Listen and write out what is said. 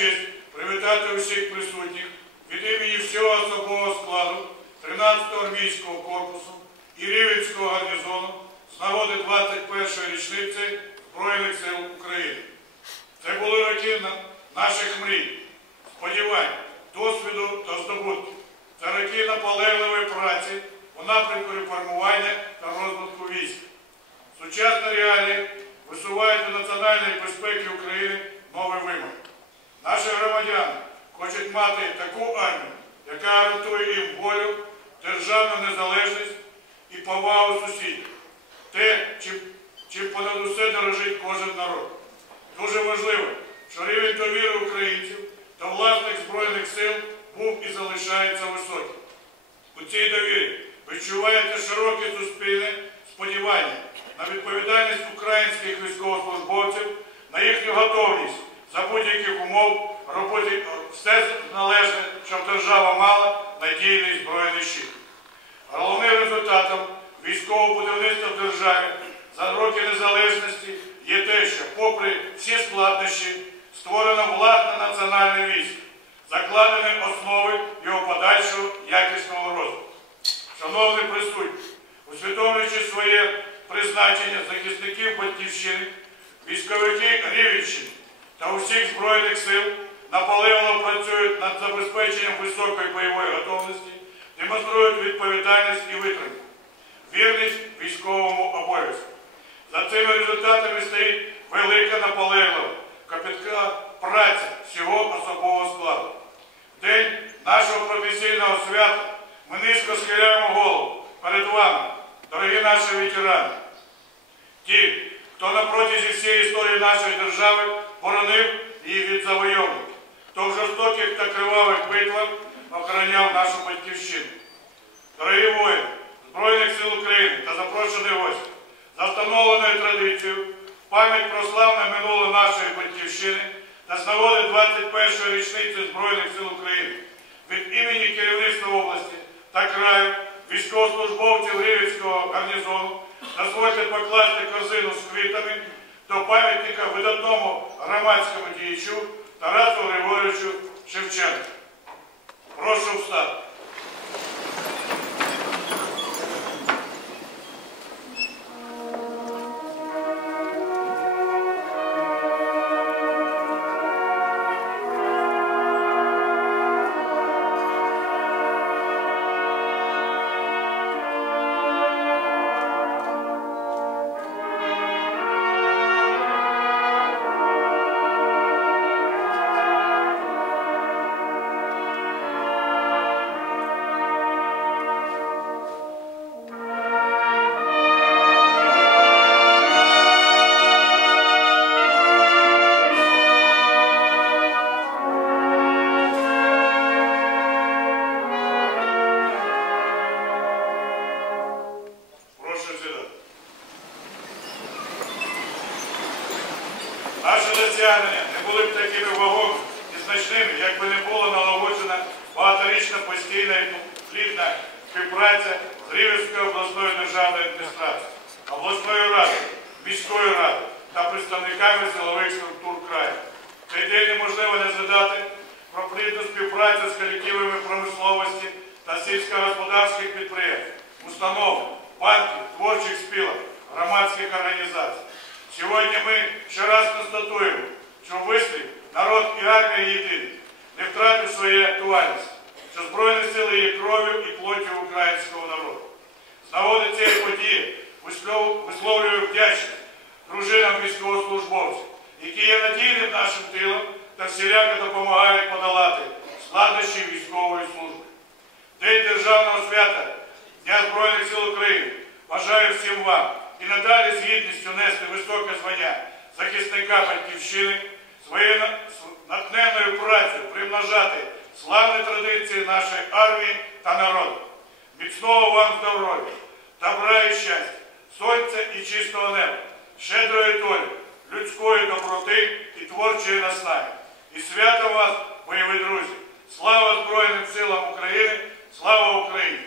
честь привітати усіх присутніх від імені всього особового складу 13-го армійського корпусу і Рівенського гарнізону з нагоди 21-ї річниці Збройних сил України. Це були роки наших мрій, сподівань, досвіду та здобутків. Це роки наполегливої праці у напрямку реформування та розвитку військ. Сучасні реалії висувають до національної безпеки України нові вимоги. Наші громадяни хочуть мати таку армію, яка гарантує їм волю, державну незалежність і повагу сусідів. Те, чим, понад усе дорожить кожен народ. Дуже важливо, що рівень довіри українців до власних збройних сил був і залишається високим. У цій довірі відчуваєте широке суспільне сподівання на відповідальність українських військовослужбовців, на їхню готовність за будь-яких умов робити все належне, щоб держава мала надійний збройний щит. Головним результатом військового будівництва в державі за роки незалежності є те, що, попри всі складнощі, створено власне національне військо, закладені основи його подальшого якісного розвитку. Шановні присутні, усвідомлюючи своє призначення захисників Батьківщини, військовики Рівенщини та усіх Збройних сил наполегливо працюють над забезпеченням високої бойової готовності, демонструють відповідальність і витримку, вірність військовому обов'язку. За цими результатами стоїть велика наполеглива, копітка праця всього особового складу. В день нашого професійного свята ми низько схиляємо голову перед вами, дорогі наші ветерани. Ті, хто на протязі всієї історії нашої держави боронив її від завойовників, хто в жорстоких та кривавих битвах охороняв нашу батьківщину. Дорогі воїни Збройних сил України та запрошені гості, за встановленою традицією, пам'ять про славне минуле нашої батьківщини та з нагоди 21-ї річниці Збройних сил України від імені керівництва області та краю, військовослужбовців Рівського гарнізону, дозвольте покласти корзину з квітами до пам'ятника видатному громадському діячу Тарасу Григоровичу Шевченку. Прошу встати. Досягнення не були б такими вагомими і значними, якби не була налагоджена багаторічна постійна і плідна співпраця з Рівенською обласною державною адміністрацією, обласною радою, міською радою та представниками силових структур краю. Цей день неможливо не згадати про плідну співпрацю з колективами промисловості та сільськогосподарських підприємств, установ, банків, творчих спілок, громадських організацій. Сьогодні ми ще раз констатуємо, що вислів народ і армія єдині не втратив своєї актуальності, що Збройні сили є кров'ю і плоттю українського народу. З нагоди цієї події вислов- висловлюю вдячність дружинам військовослужбовців, які є надійним нашим тилом та всіляко допомагають подолати складнощі військової служби. День державного свята Дня Збройних сил України бажаю всім вам і надалі з гідністю нести високе звання захисника Батьківщини, своєю на- натхненною працею примножати славні традиції нашої армії та народу. Міцного вам здоров'я, добра і щастя, сонця і чистого неба, щедрої долі, людської доброти і творчої наснаги. І свято вас, бойові друзі! Слава Збройним силам України! Слава Україні!